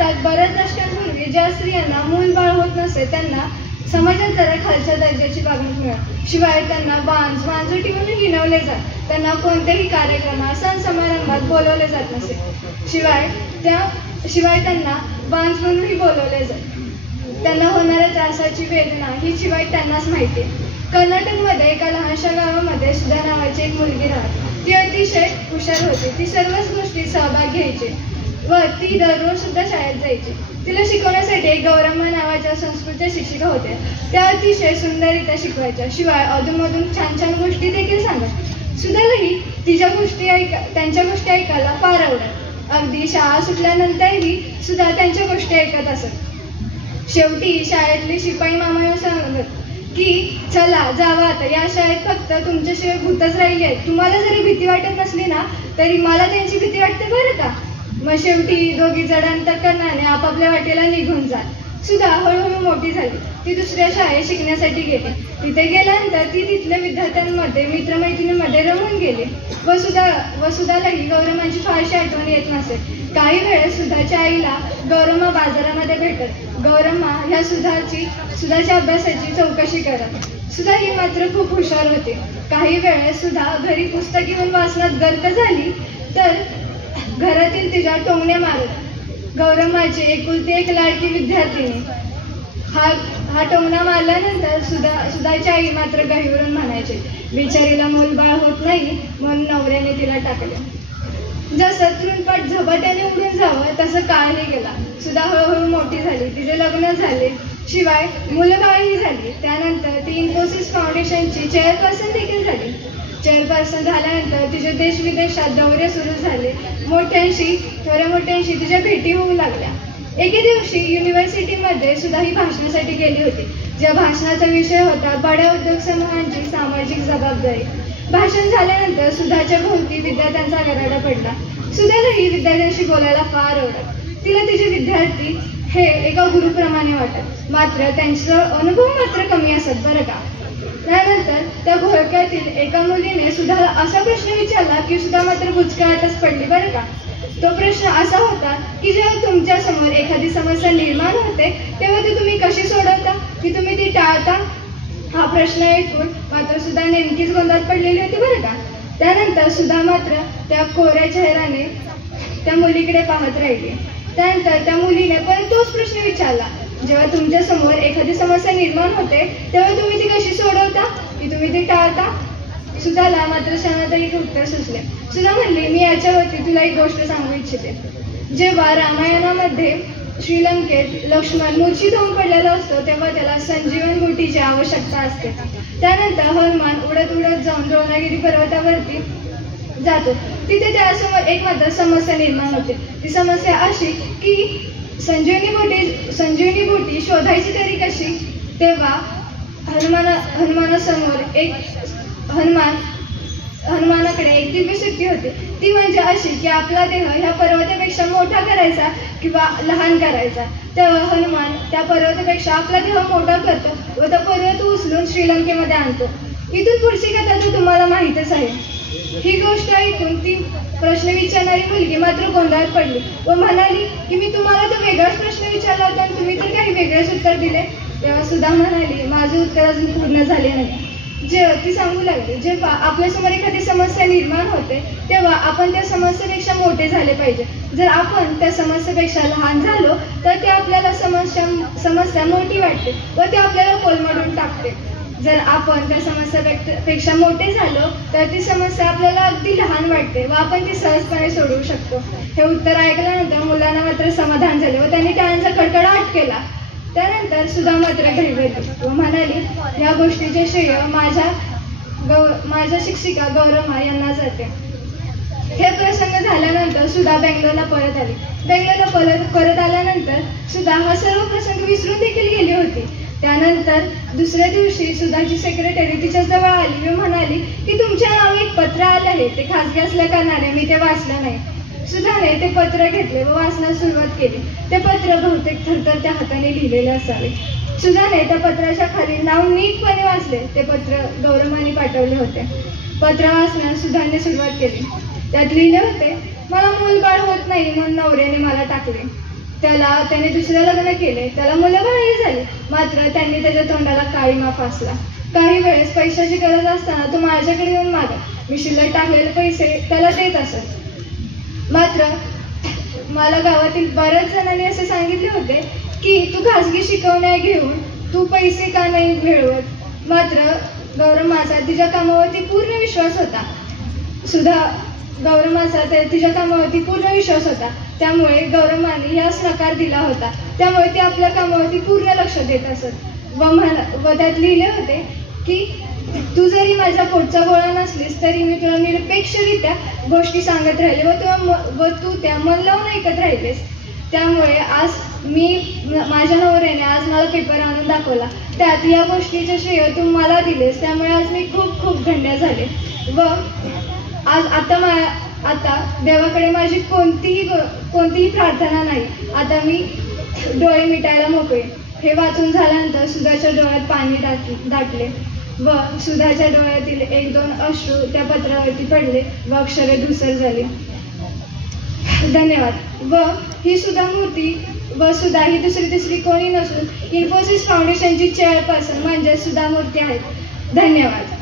भारतात बऱ्याच दशकांपूर्वी ज्या स्त्रियांना मूलबाळ होत नसे त्यांना समाजात जरा खालच्या दर्जाची वागणूक मिळत. शिवाय त्यांना वांजुटी म्हणून हिणवले जात. त्यांना कोणत्याही कार्यक्रमात सण समारंभात बोलवले जात नसे. शिवाय त्यांना बांझ म्हणूनही बोलवले जात. त्यांना होणाऱ्या त्रासाची वेदना ही शिवाय त्यांनाच माहिती. कर्नाटकमध्ये एका लहानशा गावामध्ये सुधा नावाची एक मुलगी राहत. ती अतिशय हुशार होती. ती सर्वच गोष्टीत सहभाग घ्यायची व ती दररोज सुद्धा शाळेत जायची. तिला शिकवण्यासाठी एक गौरम्मा नावाच्या संस्कृतच्या शिक्षिका होत्या. त्या अतिशय सुंदररित्या शिकवायच्या. शिवाय अधूनमधून छान छान गोष्टी देखील सांगत. सुधालाही त्यांच्या गोष्टी ऐकायला फार आवडत. अगदी शाळा सुटल्यानंतरही सुद्धा त्यांच्या गोष्टी ऐकत असत. शेवटी शाळेतले शिपाई मामा सांगत की चला जावा आता, या शाळेत फक्त तुमच्याशिवाय भूतच राहिली आहेत. तुम्हाला जरी भीती वाटत नसली ना तरी मला त्यांची भीती वाटते बरं का. मग शेवटी दोघी जडांतकरणाने आपापल्या वाटेला निघून जात. सुधा हळूहळू मोठी झाली. ती दुसऱ्या शाळेत शिकण्यासाठी गेली. तिथे गेल्यानंतर ती तिथल्या विद्यार्थ्यांमध्ये मित्रमैत्रिणींमध्ये रमून गेली व सुधालाही गौरम्माची फारशी आठवण येत नसे. काही वेळेस सुधाच्या आईला गौरम्मा बाजारामध्ये भेटत. गौरम्मा ह्या सुधाच्या अभ्यासाची चौकशी करत. सुधा ही मात्र खूप हुशार होती. काही वेळेस सुधा घरी पुस्तक घेऊन वाचनात गर्क झाली तर घरातील तिच्या टोमण्या मारत. गौरम्माची एकुलती एक लाडकी विद्यार्थिनी. हा टोमणा मारल्यानंतर सुधाची आई मात्र गहिवरून म्हणायचे, बिचारीला मूलबाळ होत नाही म्हणून नवऱ्याने तिला टाकले. जसं तृणपाट झपाट्याने उडून जावं तसं काळही गेला. सुधा हळूहळू मोठी झाली. तिचे लग्न झाले. शिवाय मुलंबाळही झाली. त्यानंतर ती इन्फोसिस फाउंडेशनची चेअरपर्सन देखील झाली. चेअरपर्सन झाल्यानंतर तिचे देश विदेशात दौरे सुरू झाले. थोड्या मोठ्यांशी तिच्या भेटी होऊ लागल्या. एके दिवशी युनिव्हर्सिटीमध्ये सुद्धा ही भाषणासाठी गेली होती. ज्या भाषणाचा विषय होता बड्या उद्योग समूहांची सामाजिक जबाबदारी. भाषण झाल्यानंतर सुधाच्या भोवती विद्यार्थ्यांचा गराडा पडला. सुधालाही विद्यार्थ्यांशी बोलायला फार आवडत. तिला तिचे विद्यार्थी हे एका गुरुप्रमाणे वाटत. मात्र त्यांचा अनुभव मात्र कमी असत बरं का. त्यानंतर त्या घोळक्यातील एका मुलीने सुधाला असा प्रश्न विचारला की सुधा मात्र बुचकळ्यातच पडली बरं का. तो प्रश्न असा होता की जेव्हा तुमच्या समोर एखादी समस्या निर्माण होते तेव्हा ती तुम्ही कशी सोडवता, की तुम्ही ती टाळता. हा प्रश्न ऐकून मात्र सुधा नेमकीच गोंधळात पडलेली होती बरं का. त्यानंतर सुधा मात्र त्या कोऱ्या चेहऱ्याने त्या मुलीकडे पाहत राहिली. त्यानंतर त्या मुलीने परत तोच प्रश्न विचारला, जेव्हा तुमच्या समोर एखादी समस्या निर्माण होते तेव्हा तुम्ही ती कशी सोडवता, की तुम्ही ती टाळता. सुधाला मात्र क्षणात उत्तर सुचले. सुधा म्हणली, मी याच्यावरती तुला एक गोष्ट सांगू इच्छिते. जेव्हा रामायणामध्ये श्रीलंकेत लक्ष्मण मूर्छित होऊन पडलेला असतो तेव्हा त्याला संजीवन बुटीची आवश्यकता असते. त्यानंतर हनुमान उडत जाऊन द्रोणागिरी पर्वतावरती जातो. तिथे त्यासमोर एक मात्र समस्या निर्माण होते. ती समस्या अशी की संजीवनी बुटी शोधायची तरी कशी. तेव्हा हनुमानाकडे एक दिव्य शक्ती होती. ती म्हणजे अशी की आपला देह ह्या पर्वतापेक्षा मोठा करायचा किंवा लहान करायचा. तेव्हा हनुमान त्या पर्वतापेक्षा आपला देह मोठा करतो व तो पर्वत उचलून श्रीलंकेमध्ये आणतो. इथून पुढची कथा तर तुम्हाला माहीतच आहे. ही गोष्ट ऐकून ती प्रश्न विचारणारी मुलगी मात्र गोंधळात पडली व म्हणाली की मी तुम्हाला तर वेगळाच प्रश्न विचारला होता आणि तुम्ही तर काही वेगळेच उत्तर दिले. तेव्हा सुधा म्हणाली, माझे उत्तर अजून पूर्ण झाले नाही. ती सांगू लागली, जेव्हा आपल्यासमोर एखादी समस्या निर्माण होते तेव्हा आपण त्या समस्येपेक्षा मोठे झाले पाहिजे. जर आपण त्या समस्येपेक्षा लहान झालो तर ते आपल्याला समस्या मोठी वाटते व ते आपल्याला कोलमडून टाकते. जर आपण त्या समस्येपेक्षा मोठे झालो तर ती समस्या आपल्याला अगदी लहान वाटते व आपण ती सहजपणे सोडवू शकतो. हे उत्तर ऐकल्यानंतर मुलांना मात्र समाधान झाले व त्यांनी टाळ्यांचा कडकडाट केला. त्यानंतर सुधा मात्र घाईघाईत व म्हणाली, या गोष्टीचे श्रेय माझ्या शिक्षिका गौरम्मा यांना जाते. हे प्रसंग झाल्यानंतर सुधा बेंगलोरला परत आली. बेंगलोरला परत आल्यानंतर सुधा हा सर्व प्रसंग विसरून देखील गेली होती. त्यानंतर दुसऱ्या दिवशी सुधाची सेक्रेटरी तिच्या जवळ आली व म्हणाली की तुमच्या नावे एक पत्र आले आहे. ते खासगी असल्या कारणाने मी ते वाचलं नाही. सुधाने ते पत्र घेतले व वाचण्यास सुरुवात केली. ते पत्र बहुतेक थरथरत्या हाताने लिहिलेले असावे. सुधाने त्या पत्राच्या खाली नाव नीटपणे वाचले. ते पत्र गौरम्माने पाठवले होते. पत्र वाचण्यास सुधाने सुरुवात केली. त्यात लिहिले होते, मला मूलबाळ होत नाही म्हणून नवऱ्याने मला टाकले. त्याने दुसरं लग्न केले, त्याला मुलं बाळही झाली, मात्र त्यांनी त्याच्या तोंडाला काळीमा फासला. काही वेळेस पैशाची गरज असताना तो माझ्याकडे येऊन मागा, मी शिल्लक टाकलेले पैसे त्याला देत असत. मात्र मला गावातील बऱ्याच जणांनी असे सांगितले होते की तू खाजगी शिकवण्या घेऊन तू पैसे का नाही मिळवत. मात्र गौरमाचा तिच्या कामावरती पूर्ण विश्वास होता. तिच्या कामावरती पूर्ण विश्वास होता, त्यामुळे गौरमाने यास नकार दिला होता. त्यामुळे ती आपल्या कामावरती पूर्ण लक्ष देत असत व त्यात लिहिले होते की तू जरी माझ्या पोटचा गोळा नसलीस तरी मी तुला निरपेक्षरित्या गोष्टी सांगत राहिले व तू त्या मन लावून ऐकत राहिलेस. त्यामुळे आज माझ्या नवऱ्याने आज मला पेपर आणून दाखवला, त्यात या गोष्टीचे श्रेय तू मला दिलेस, त्यामुळे आज मी खूप खूप धन्य झाले. व आज आता देवाकडे माझी कोणतीही प्रार्थना नाही. आता मी डोळे मिटायला मोकळे. हे वाचून झाल्यानंतर सुधाच्या डोळ्यात पाणी दाटले व सुधाच्या डोळ्यातील 1-2 अश्रू त्या पत्रावरती पडले व अक्षरे धूसर झाली. धन्यवाद. व ही सुधा मूर्ती व सुधा ही दुसरी तिसरी कोणी नसून इन्फोसिस फाउंडेशनची चेअरपर्सन म्हणजे सुधा मूर्ती आहेत. धन्यवाद.